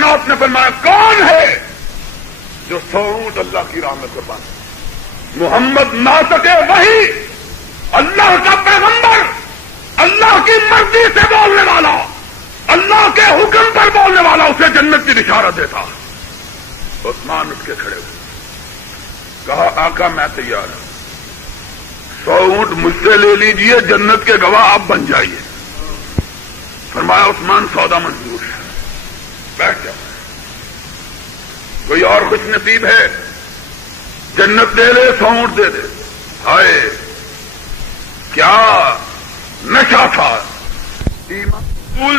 کائنات نے فرمایا کون ہے جو 100 اونٹ اللہ کی راہ میں قربان کرے؟ محمد نہ سکے وہی اللہ کا پیغمبر، اللہ کی مرضی سے بولنے والا، اللہ کے حکم پر بولنے والا اسے جنت کی بشارت دیتا۔ عثمان اٹھ کے کھڑے ہوئے، کہا آقا میں تیار ہوں، 100 اونٹ مجھ سے لے لیجئے، جنت کے گواہ آپ بن جائیے۔ فرمایا عثمان سودا منظور ہے، بیٹھ جاؤ۔ کوئی اور خوش نصیب ہے جنت دے لے، 100 اونٹ دے دے۔ ہائے کیا نشہ تھا! ایمان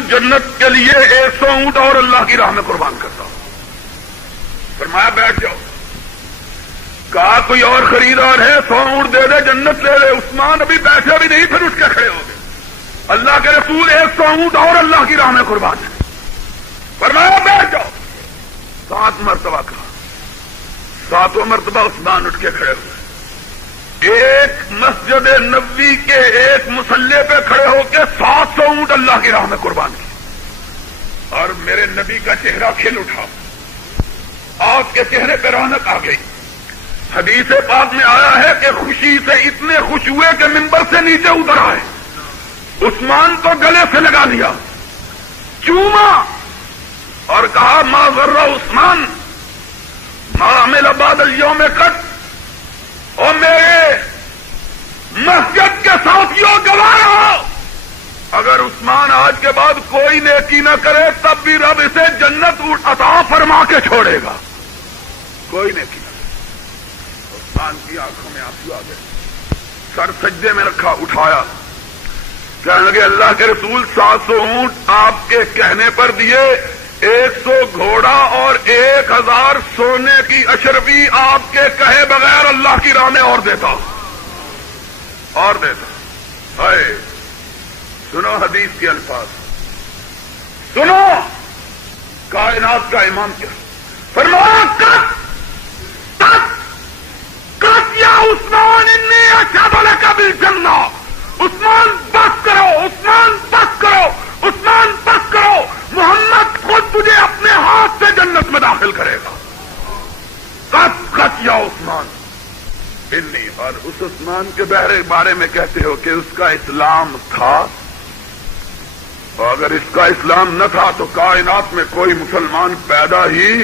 جنت کے لیے 100 اونٹ اور اللہ کی راہ میں قربان کرتا ہوں۔ فرمایا بیٹھ جاؤ۔ کہا کوئی اور خریدار ہے، 100 اونٹ دے دے، جنت لے لے۔ عثمان ابھی بیٹھے بھی نہیں، پھر اٹھ کے کھڑے ہو گئے۔ اللہ کے رسول 100 اونٹ اور اللہ کی راہ میں قربان ہے۔ فرمایا بیٹھ جاؤ۔ 7 مرتبہ کہا، 7واں مرتبہ عثمان اٹھ کے کھڑے ہوئے۔ ایک مسجد نبوی کے ایک مصلی پہ کھڑے ہو کے 700 اونٹ اللہ کی راہ میں قربان کی، اور میرے نبی کا چہرہ کھل اٹھا، آپ کے چہرے پہ رونق آ گئی۔ حدیث پاک میں آیا ہے کہ خوشی سے اتنے خوش ہوئے کہ ممبر سے نیچے اتر آئے، عثمان کو گلے سے لگا لیا، چوما اور کہا ما ذرہ عثمان ما عمل بعد اليوم قط۔ اور میرے مسجد کے ساتھیوں گواہ رہو، اگر عثمان آج کے بعد کوئی نیکی نہ کرے تب بھی رب اسے جنت عطا فرما کے چھوڑے گا۔ کوئی نیکی نہ کرے۔ عثمان کی آنکھوں میں آنسو آ گئے، سر سجدے میں رکھا، اٹھایا، کہنے لگے اللہ کے رسول 700 اونٹ آپ کے کہنے پر دیے، 100 گھوڑا اور 1000 سونے کی اشرفی آپ کے کہے بغیر اللہ کی راہ میں اور دیتا اور دیتا۔ ہائے سنو حدیث کے الفاظ، سنو کائنات کا امام کیا فرمایا، کت یا عثمان انی اشہد لک بالجنہ۔ عثمان بس کرو، عثمان بس کرو، عثمان بس کرو، محمد خود تجھے اپنے ہاتھ سے جنت میں داخل کرے گا۔ کت یا عثمان انی۔ اور اس عثمان کے بارے میں کہتے ہو کہ اس کا اسلام تھا، اور اگر اس کا اسلام نہ تھا تو کائنات میں کوئی مسلمان پیدا ہی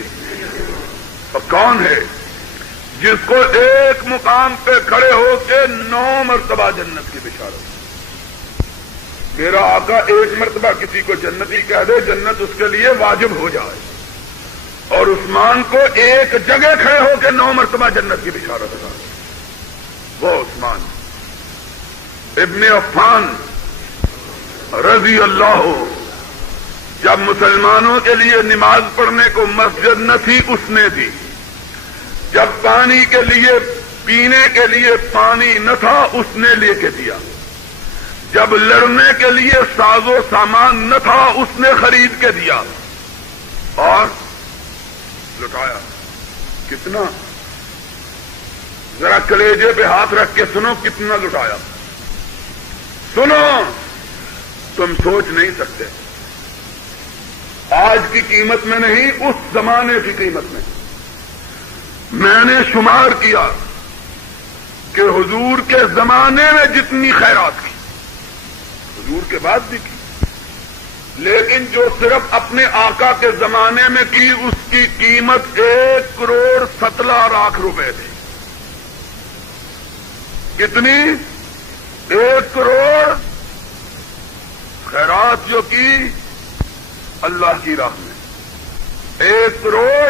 کون ہے جس کو ایک مقام پہ کھڑے ہو کے 9 مرتبہ جنت کی بشارت۔ میرا آقا ایک مرتبہ کسی کو جنتی کہہ دے، جنت اس کے لیے واجب ہو جائے، اور عثمان کو ایک جگہ کھڑے ہو کے 9 مرتبہ جنت کی بشارت ہے۔ وہ عثمان ابن عفان رضی اللہ ہو، جب مسلمانوں کے لیے نماز پڑھنے کو مسجد نہ تھی اس نے دی، جب پانی کے لیے پینے کے لیے پانی نہ تھا اس نے لے کے دیا، جب لڑنے کے لیے ساز و سامان نہ تھا اس نے خرید کے دیا، اور لٹایا۔ کتنا؟ ذرا کلیجے پہ ہاتھ رکھ کے سنو کتنا لٹایا۔ سنو، تم سوچ نہیں سکتے، آج کی قیمت میں نہیں، اس زمانے کی قیمت میں۔ میں نے شمار کیا کہ حضور کے زمانے میں جتنی خیرات کی، حضور کے بعد بھی کی، لیکن جو صرف اپنے آقا کے زمانے میں کی اس کی قیمت 1,17,00,000 روپے تھی۔ کتنی؟ 1 کروڑ خیرات جو کی اللہ کی راہ میں، 1 کروڑ،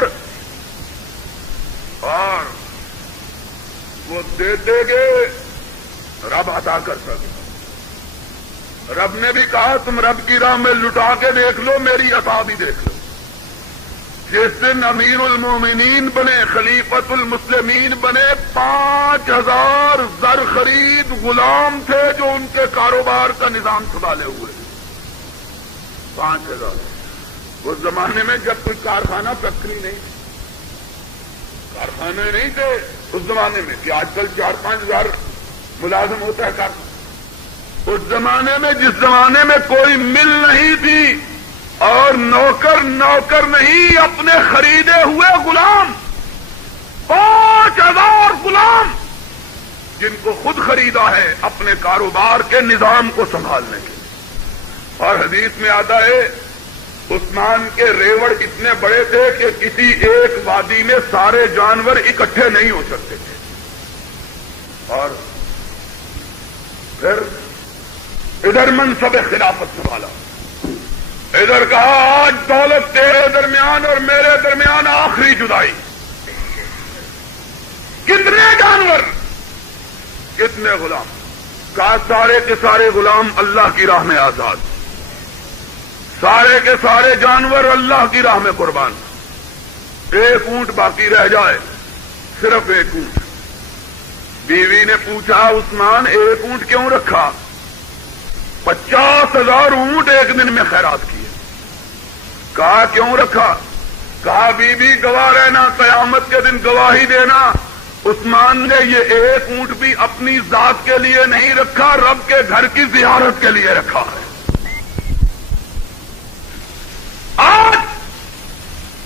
اور وہ دیتے گئے، رب عطا کر سکے۔ رب نے بھی کہا تم رب کی راہ میں لٹا کے دیکھ لو، میری عطا بھی دیکھ لو۔ جس دن امیر المومنین بنے، خلیفت المسلمین بنے، 5000 زر خرید غلام تھے جو ان کے کاروبار کا نظام سنبھالے ہوئے، 5000۔ اس زمانے میں جب کوئی کارخانہ فیکٹری نہیں تھی، کارخانے نہیں تھے اس زمانے میں کہ آج کل 4-5 ہزار ملازم ہوتا ہے کارخانہ۔ اس زمانے میں، جس زمانے میں کوئی مل نہیں تھی اور نوکر نوکر نہیں، اپنے خریدے ہوئے غلام، 5000 غلام جن کو خود خریدا ہے اپنے کاروبار کے نظام کو سنبھالنے کے لیے۔ اور حدیث میں آتا ہے عثمان کے ریوڑ اتنے بڑے تھے کہ کسی ایک وادی میں سارے جانور اکٹھے نہیں ہو سکتے تھے۔ اور پھر ادھر منصب خلافت سنبھالا، ادھر کہا آج دولت تیرے درمیان اور میرے درمیان آخری جدائی۔ کتنے جانور، کتنے غلام؟ کہا سارے کے سارے غلام اللہ کی راہ میں آزاد، سارے کے سارے جانور اللہ کی راہ میں قربان، ایک اونٹ باقی رہ جائے، صرف ایک اونٹ۔ بیوی نے پوچھا عثمان ایک اونٹ کیوں رکھا؟ 50,000 اونٹ ایک دن میں خیرات کیے۔ کہا کیوں رکھا؟ کہا بی بی گواہ رہنا، قیامت کے دن گواہی دینا، عثمان نے یہ ایک اونٹ بھی اپنی ذات کے لیے نہیں رکھا، رب کے گھر کی زیارت کے لیے رکھا ہے۔ آج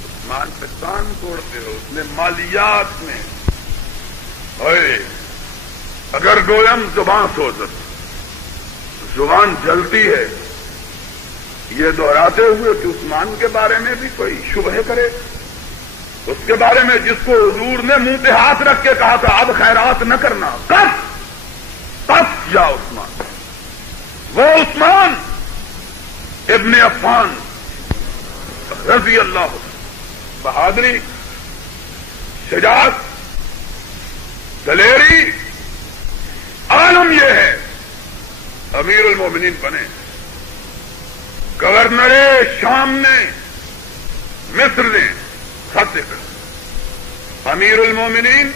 عثمان پہ کان توڑتے ہو، اس نے مالیات میں اگر گویم زبان سوزت، زبان جلتی ہے، یہ دہراتے ہوئے کہ عثمان کے بارے میں بھی کوئی شبہ کرے، اس کے بارے میں جس کو حضور نے منہ پہ ہاتھ رکھ کے کہا تھا اب خیرات نہ کرنا، تب یا عثمان، وہ عثمان ابن عفان رضی اللہ عنہ، بہادری، شجاعت، دلیری، عالم یہ ہے امیر المومنین بنے۔ گورنر شام نے، مصر نے خط لکھا، امیر المومنین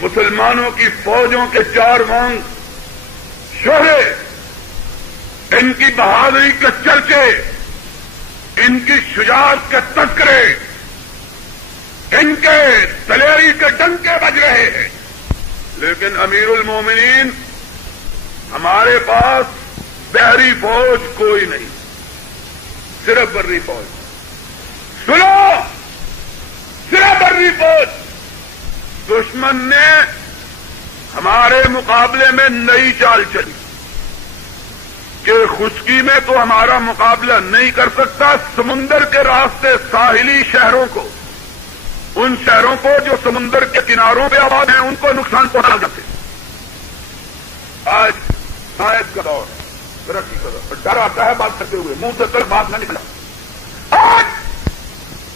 مسلمانوں کی فوجوں کے 4 وانگ شہرے، ان کی بہادری کے چرچے، ان کی شجاعت کے تذکرے، ان کے دلیری کے ڈنکے بج رہے ہیں، لیکن امیر المومنین ہمارے پاس بحری فوج کوئی نہیں، صرف بری فوج۔ سنو، صرف بری فوج۔ دشمن نے ہمارے مقابلے میں نئی چال چلی کہ خشکی میں تو ہمارا مقابلہ نہیں کر سکتا، سمندر کے راستے ساحلی شہروں کو، ان شہروں کو جو سمندر کے کناروں پہ آباد ہیں، ان کو نقصان پہنچا جاتے۔ آج شاید کا دور، ترقی کا دور، ڈر آتا ہے بات کرتے ہوئے، منہ سے کل بات نہ نکلا۔ آج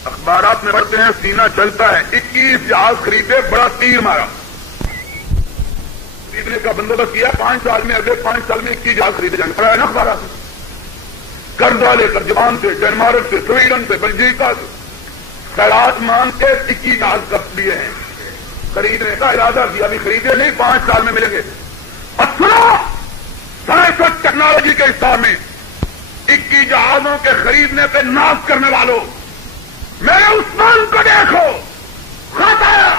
اخبارات میں پڑھتے ہیں سینہ چلتا ہے، 21 جہاز خریدے، بڑا تیر مارا، خریدنے کا بندوبست کیا، 5 سال میں، اگلے 5 سال میں 21 جہاز خریدے جائیں گے، پڑھا ہے نا اخبارات میں؟ قرضہ لے کر جاپان سے، ڈنمارک سے، سویڈن سے، بلجیکا سے خیرات مانگ کے 21 جہاز کر لیے ہیں، خریدنے کا ارادہ کیا، ابھی خریدے نہیں، 5 سال میں ملیں گے۔ اب سنو، سائنس اور ٹیکنالوجی کے حصہ میں 21 جہازوں کے خریدنے پہ ناز کرنے والوں، میرے عثمان کو دیکھو، خط آیا،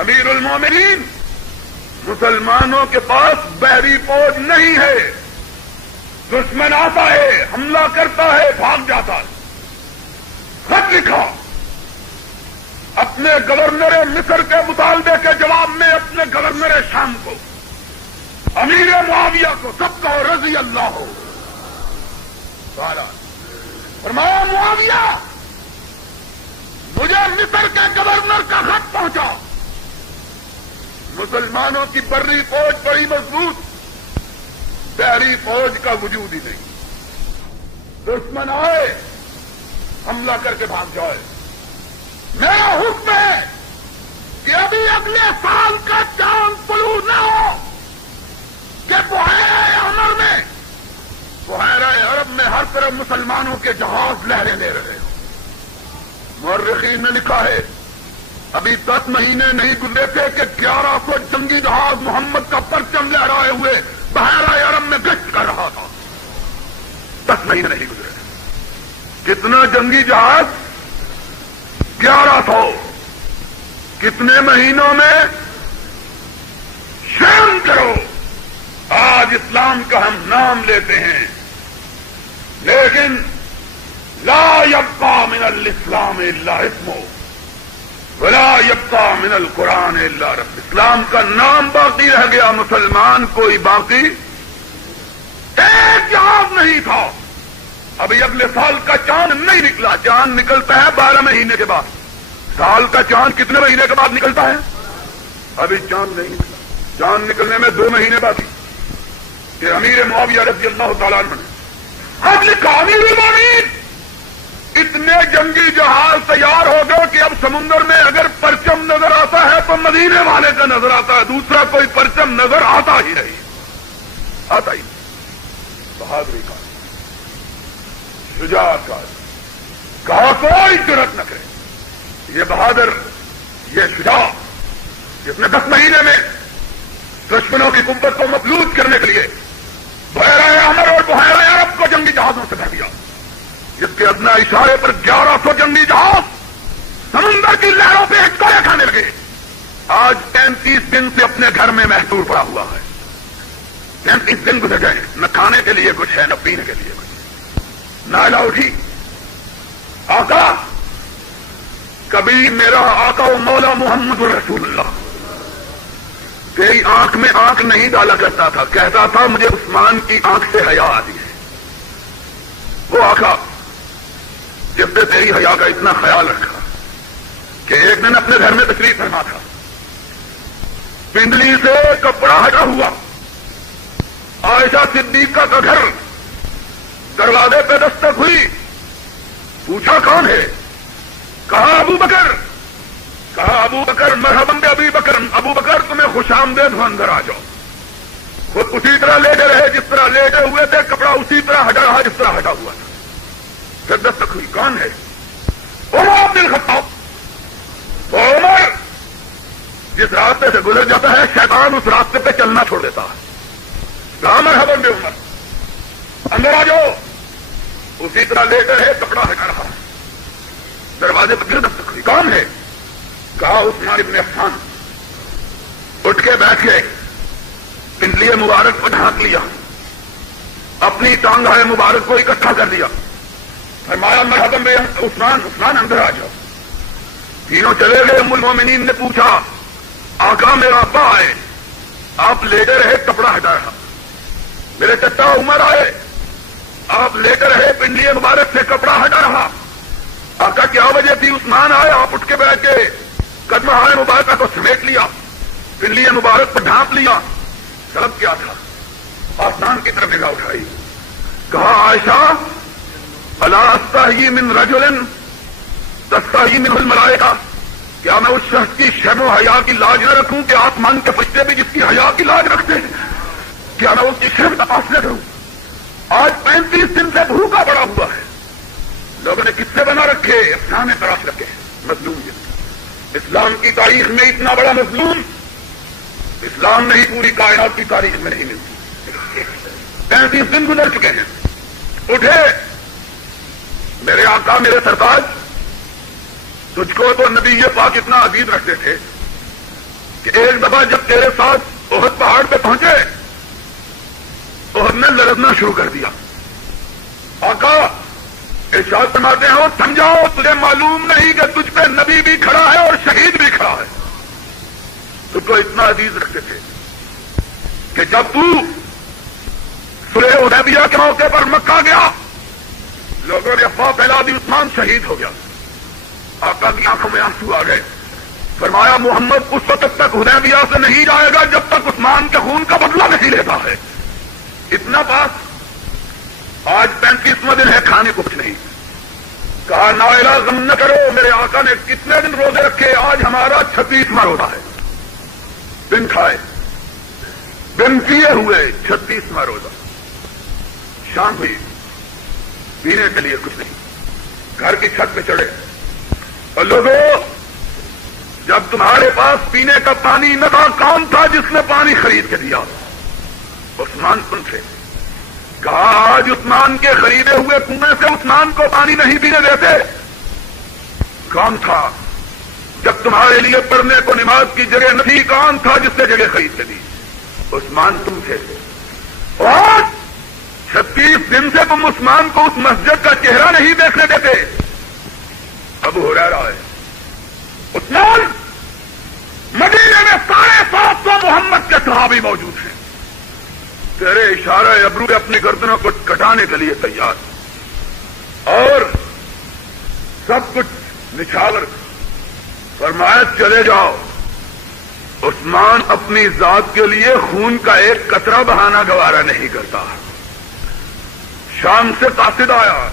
امیر المومنین مسلمانوں کے پاس بحری فوج نہیں ہے، دشمن آتا ہے، حملہ کرتا ہے، بھاگ جاتا ہے۔ خط لکھا، اپنے گورنر مصر کے مطالبے کے جواب میں اپنے گورنر شام کو، امیر معاویہ کو، سب کو رضی اللہ ہو، فرمایا معاویہ مجھے مصر کے گورنر کا خط پہنچا، مسلمانوں کی بری فوج بڑی مضبوط، بحری فوج کا وجود ہی نہیں، دشمن آئے حملہ کر کے بھاگ جائے۔ میرا حکم ہے کہ ابھی اگلے سال کا چاند طلوع نہ ہو کہ بحیرہ عمر میں، بحیرہ عرب میں ہر طرف مسلمانوں کے جہاز لہریں لے رہے ہوں۔ مورخین نے لکھا ہے ابھی 10 مہینے نہیں گزرے تھے کہ 1100 جنگی جہاز محمد کا پرچم لہرائے ہوئے بحیرہ عرب میں گشت کر رہا تھا، 10 مہینے نہیں گزرے۔ کتنا جنگی جہاز؟ 1100۔ کتنے مہینوں میں؟ شرم کرو، آج اسلام کا ہم نام لیتے ہیں لیکن لا يبقى من الاسلام الا اسمه ولا يبقى من القرآن الا رب. اسلام کا نام باقی رہ گیا، مسلمان کوئی باقی ایک جہاز نہیں تھا. ابھی اگلے سال کا چاند نہیں نکلا. چاند نکلتا ہے 12 مہینے کے بعد. سال کا چاند کتنے مہینے کے بعد نکلتا ہے؟ ابھی چاند نہیں نکلا. چاند نکلنے میں 2 مہینے باقی کہ امیر معاویہ رضی اللہ تعالیٰ عنہ نے اب لکھا امیر المومنین اتنے جنگی جہاز تیار ہو گئے کہ اب سمندر میں اگر پرچم نظر آتا ہے تو مدینے والے کا نظر آتا ہے، دوسرا کوئی پرچم نظر آتا ہی نہیں. آتا ہی بہادری کا، شجاعت کا، کہا کوئی جرأت نہ کرے. یہ بہادر، یہ شجاع جس نے 10 مہینے میں دشمنوں کی قوت کو مفلوج کرنے کے لیے بحیرہ احمر اور بحیرہ عرب کو جنگی جہازوں سے بھر دیا، جس کے ادنا اشارے پر 1100 جنگی جہاز سمندر کی لہروں پہ ہچکوڑے کھانے لگے. آج 35 دن سے اپنے گھر میں محصور پڑا ہوا ہے. 35 دن گزر گئے، نہ کھانے کے لیے کچھ ہے، نہ پینے کے لیے کچھ. نائلہ اٹھی، آقا کبھی میرا آقا و مولا محمد رسول اللہ تیری آنکھ میں آنکھ نہیں ڈالا کرتا تھا، کہتا تھا مجھے عثمان کی آنکھ سے حیا آتی ہے. وہ آقا جس نے تیری حیا کا اتنا خیال رکھا کہ ایک دن اپنے گھر میں تشریف فرما تھا، پنڈلی سے کپڑا ہٹا ہوا، عائشہ صدیقہ کا گھر، دروازے پہ دستک ہوئی، پوچھا کون ہے؟ کہا ابو بکر. کہا ابو بکر مرحبا ابی بکر. ابو بکر تمہیں خوش آمدید ہو، اندر آ جاؤ. خود اسی طرح لیٹے رہے جس طرح لیٹے ہوئے تھے، کپڑا اسی طرح ہٹا رہا جس طرح ہٹا ہوا تھا. پھر دستک ہوئی، کون ہے؟ عمر بن الخطاب. وہ عمر جس راستے سے گزر جاتا ہے شیطان اس راستے پہ چلنا چھوڑ دیتا ہے. کہا مرحبا بے عمر، اندر آ جاؤ. اسی طرح لیٹے رہے، کپڑا ہٹا رہا. دروازے پر پھر دستک ہوئی، کون ہے؟ کہا عثمان ابن عفان. اٹھ کے بیٹھ کے پنڈلی مبارک کو ڈھانک لیا، اپنی ٹانگیں مبارک کو اکٹھا کر دیا. فرمایا مرحبا بے عثمان، عثمان اندر آ جاؤ. تینوں چلے گئے. ام المومنین نے پوچھا آقا میرا ابا آئے، آپ لیٹے رہے، کپڑا ہٹا رہا. میرے چچا عمر آئے، آپ لیٹے رہے، پنڈلی مبارک سے کپڑا ہٹا رہا. آقا کیا وجہ تھی؟ عثمان آئے، آپ اٹھ کے بیٹھ کے قدمہ مبارکہ کو سمیٹ لیا، پنڈلی مبارک پر ڈھانپ لیا. سبب کیا تھا؟ آسمان کی طرف نگاہ اٹھائی، کہا عائشہ الا استحیی من رجل تستحیی منہ الملائکہ. کیا میں اس شخص کی شرم و حیا کی لاج نہ رکھوں کہ آسمان کے فرشتے بھی جس کی حیا کی لاج رکھتے ہیں؟ کیا میں اس کی شرم تپاس نہ کروں؟ آج 35 دن سے بھوکا پڑا ہوا ہے. لوگوں نے قصے بنا رکھے، افسانے تراش رکھے. مظلوم اسلام کی تاریخ میں اتنا بڑا مظلوم اسلام نہیں پوری کائنات کی تاریخ میں نہیں ملتی. 35 دن گزر چکے ہیں. اٹھے، میرے آقا میرے سرتاج، تجھ کو تو نبی پاک اتنا عزیز رکھتے تھے کہ ایک دفعہ جب تیرے ساتھ احد پہاڑ پہ پہنچے، احد نے لرزنا شروع کر دیا. آقا ارشاد فرماتے ہیں سمجھاؤ تجھے معلوم نہیں کہ تجھ پہ نبی بھی کھڑا ہے اور شہید بھی کھڑا ہے. تجھ کو اتنا عزیز رکھتے تھے کہ جب تو صلح حدیبیہ کے موقع پر مکہ گیا، لوگوں نے افواہ پھیلا دی عثمان شہید ہو گیا. آقا کی آنکھوں میں آنسو آ گئے. فرمایا محمد اس وقت تک حدیبیہ سے نہیں جائے گا جب تک عثمان کے خون کا بدلہ نہیں لیتا ہے. اتنا پاس. آج 35واں دن ہے، کھانے کو کچھ نہیں. کہا نائلہ غم نہ کرو. میرے آقا نے کتنے دن روزے رکھے؟ آج ہمارا 36واں روزہ ہے. دن کھائے، دن پیے ہوئے، 36واں روزہ. شام ہوئی، پینے کے لیے کچھ نہیں. گھر کی چھت پہ چڑھے اور لوگوں جب تمہارے پاس پینے کا پانی نہ تھا، کون تھا جس نے پانی خرید کے دیا؟ عثمان تم تھے. کہا آج عثمان کے خریدے ہوئے کنویں سے عثمان کو پانی نہیں پینے دیتے. کون تھا جب تمہارے لیے پڑھنے کو نماز کی جگہ نہیں؟ کون تھا جس نے جگہ خرید کے دی؟ عثمان تم تھے. اور 29 دن سے تم عثمان کو اس مسجد کا چہرہ نہیں دیکھنے دیتے. ابو ہریرہ ہے. عثمان مدینے میں 750 محمد کے صحابی موجود ہیں. تیرے اشارہ ابرو اپنی گردنوں کو کٹانے کے لیے تیار اور سب کچھ نچھاور فرمایا چلے جاؤ. عثمان اپنی ذات کے لیے خون کا ایک قطرہ بہانا گوارا نہیں کرتا. شام سے قاصد آیا.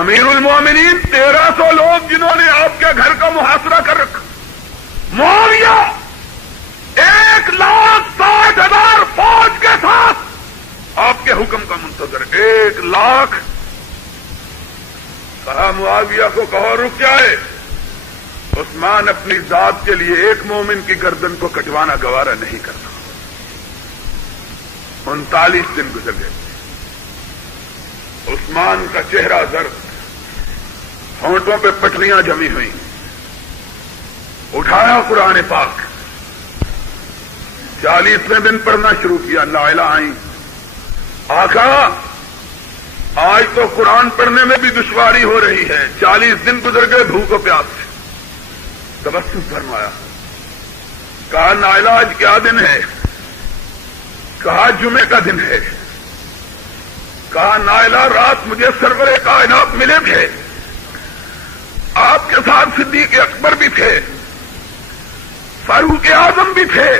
امیر المومنین 1300 لوگ جنہوں نے آپ کے گھر کا محاصرہ کر رکھا. معاویہ 1,60,000 فوج کے ساتھ آپ کے حکم کا منتظر. 1 لاکھ. کہا معاویہ کو کہو رک جائے. عثمان اپنی ذات کے لیے ایک مومن کی گردن کو کٹوانا گوارا نہیں کرتا. 39 دن گزر گئے. عثمان کا چہرہ زرد, ہونٹوں پہ پٹریاں جمی ہوئی. اٹھایا قرآن پاک, 40ویں دن پڑھنا شروع کیا. نائلہ آئیں. آقا آج تو قرآن پڑھنے میں بھی دشواری ہو رہی ہے. 40 دن گزر گئے بھوک و پیاس سے. تبسم فرمایا. کہا نائلہ آج کیا دن ہے؟ کہا جمعے کا دن ہے. کہا نائلہ رات مجھے سرور کائنات ملے تھے, آپ کے ساتھ صدیق اکبر بھی تھے, فاروق اعظم بھی تھے.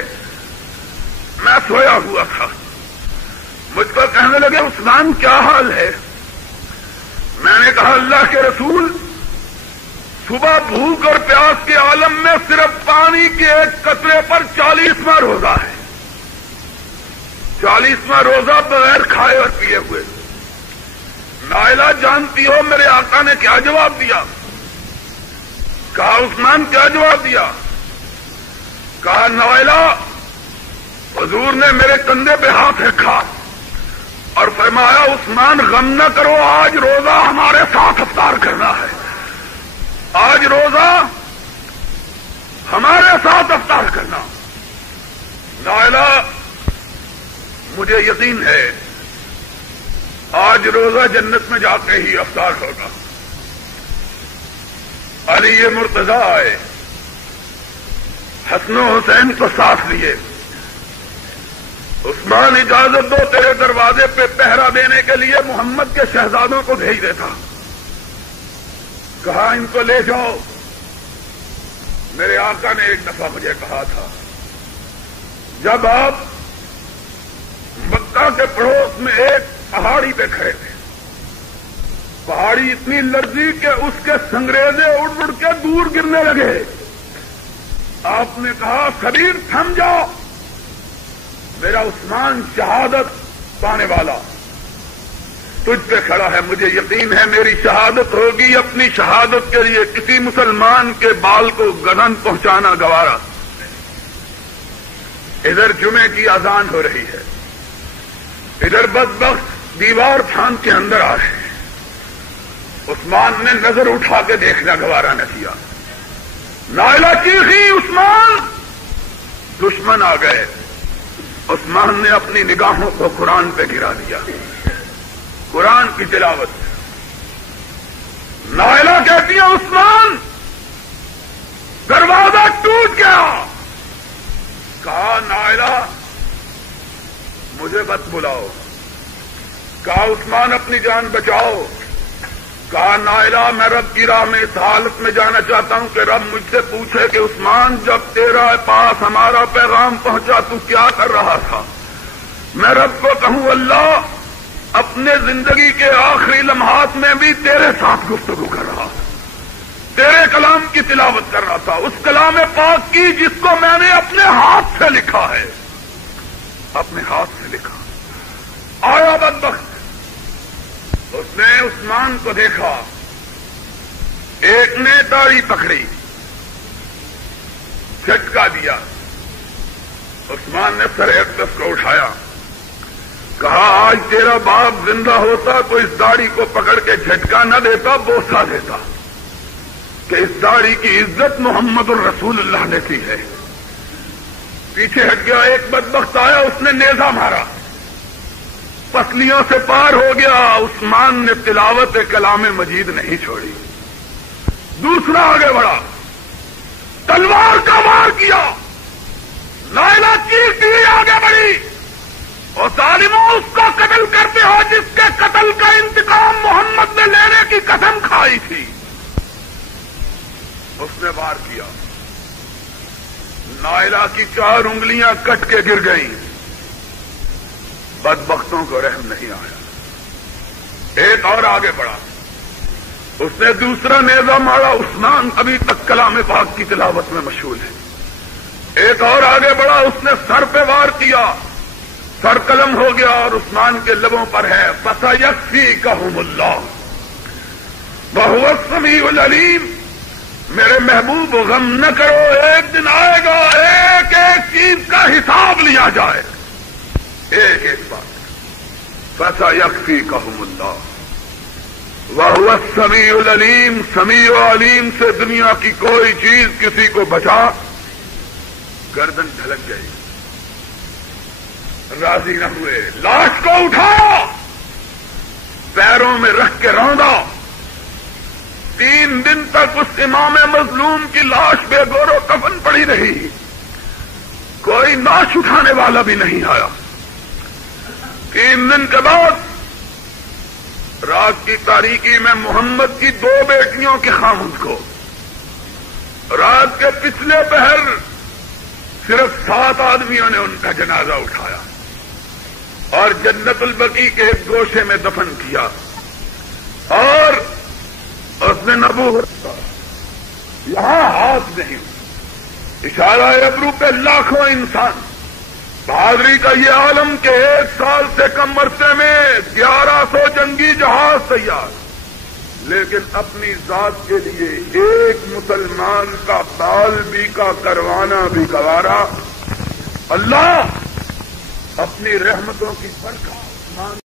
میں سویا ہوا تھا. مجھ پر کہنے لگے عثمان کیا حال ہے؟ میں نے کہا اللہ کے رسول صبح بھوک اور پیاس کے عالم میں صرف پانی کے ایک قطرے پر 40واں روزہ ہے. 40واں روزہ بغیر کھائے اور پیے ہوئے. نائلہ جانتی ہو میرے آقا نے کیا جواب دیا؟ کہا عثمان کیا جواب دیا؟ کہا نائلہ حضور نے میرے کندھے پہ ہاتھ رکھا اور فرمایا عثمان غم نہ کرو, آج روزہ ہمارے ساتھ افطار کرنا ہے. آج روزہ ہمارے ساتھ افطار کرنا. نائلہ مجھے یقین ہے آج روزہ جنت میں جا کے ہی افطار ہوگا. علی مرتضیٰ آئے, حسن و حسین کو ساتھ لیے. عثمان اجازت دو تیرے دروازے پہ پہرا دینے کے لیے محمد کے شہزادوں کو بھیج دیتا. کہا ان کو لے جاؤ. میرے آقا نے ایک دفعہ مجھے کہا تھا جب آپ مکہ کے پڑوس میں ایک پہاڑی پہ کھڑے تھے, پہاڑی اتنی لرزی کہ اس کے سنگریزے اڑ اڑ کے دور گرنے لگے. آپ نے کہا خبیر تھم جاؤ, میرا عثمان شہادت پانے والا تجھ پہ کھڑا ہے. مجھے یقین ہے میری شہادت ہوگی. اپنی شہادت کے لیے کسی مسلمان کے بال کو گردن پہنچانا گوارا. ادھر جمعے کی اذان ہو رہی ہے, ادھر بدبخت دیوار پھاند کے اندر آ رہے ہیں. عثمان نے نظر اٹھا کے دیکھنا گوارا نہ کیا. نائلہ چیخی عثمان, دشمن آ گئے. عثمان نے اپنی نگاہوں کو قرآن پہ گرا دیا. قرآن کی تلاوت. نائلہ کہتی ہے عثمان دروازہ ٹوٹ گیا. کہا نائلہ مجھے مت بلاؤ. کہا عثمان اپنی جان بچاؤ. کہا نائلہ میں رب کی راہ میں اس حالت میں جانا چاہتا ہوں کہ رب مجھ سے پوچھے کہ عثمان جب تیرا پاس ہمارا پیغام پہنچا تو کیا کر رہا تھا؟ میں رب کو کہوں اللہ اپنے زندگی کے آخری لمحات میں بھی تیرے ساتھ گفتگو کر رہا تھا, تیرے کلام کی تلاوت کر رہا تھا, اس کلام پاک کی جس کو میں نے اپنے ہاتھ سے لکھا ہے, اپنے ہاتھ سے لکھا. آیا بدبخت, اس نے عثمان کو دیکھا, ایک نے داڑھی پکڑی, جھٹکا دیا. عثمان نے سر اقدس کو اٹھایا, کہا آج تیرا باپ زندہ ہوتا تو اس داڑھی کو پکڑ کے جھٹکا نہ دیتا, بوسہ دیتا کہ اس داڑھی کی عزت محمد الرسول اللہ نے کی ہے. پیچھے ہٹ گیا. ایک بدبخت آیا, اس نے نیزہ مارا. پسلیوں سے پار ہو گیا، عثمان نے تلاوت کلام مجید نہیں چھوڑی۔ دوسرا آگے بڑھا، تلوار کا وار کیا، نائلہ چیختی ہوئی آگے بڑھی، اور ظالموں اس کو قتل کرتے ہو جس کے قتل کا انتقام محمد نے لینے کی قسم کھائی تھی۔ اس نے وار کیا، نائلہ کی 4 انگلیاں کٹ کے گر گئیں، بدبختوں کو رحم نہیں آیا۔ ایک اور آگے بڑھا، اس نے دوسرا نیزہ مارا، عثمان ابھی تک کلام پاک کی تلاوت میں مشغول ہے۔ ایک اور آگے بڑھا، اس نے سر پہ وار کیا، سر قلم ہو گیا اور عثمان کے لبوں پر ہے فَسَيَكْفِيكَهُمُ اللَّهُ وَهُوَ السَّمِيعُ الْعَلِيمُ۔ میرے محبوب غم نہ کرو، ایک دن آئے گا ایک ایک چیز کا حساب لیا جائے، ایک ایک بات۔ فَسَيَكْفِيكَهُمُ اللَّهُ وَهُوَ السَّمِيعُ الْعَلِيمُ۔ سمیع و علیم سے دنیا کی کوئی چیز کسی کو بچا، گردن ڈھلک گئی، راضی نہ ہوئے، لاش کو اٹھایا، پیروں میں رکھ کے روندا۔ 3 دن تک اس امام مظلوم کی لاش بے گور و کفن پڑی رہی، کوئی لاش اٹھانے والا بھی نہیں آیا۔ 3 دن کے بعد رات کی تاریکی میں محمد کی 2 بیٹیوں کے خاوند کو رات کے پچھلے پہر صرف 7 آدمیوں نے ان کا جنازہ اٹھایا اور جنت البقیع کے ایک گوشے میں دفن کیا، اور اس نے نبوت یہاں ہاتھ نہیں، اشارہ ابرو پہ لاکھوں انسان، بہادری کا یہ عالم کہ 1 سال سے کم عرصے میں 1100 جنگی جہاز تیار، لیکن اپنی ذات کے لیے ایک مسلمان کا بال بھی کا کروانا بھی گوارا۔ اللہ اپنی رحمتوں کی برکات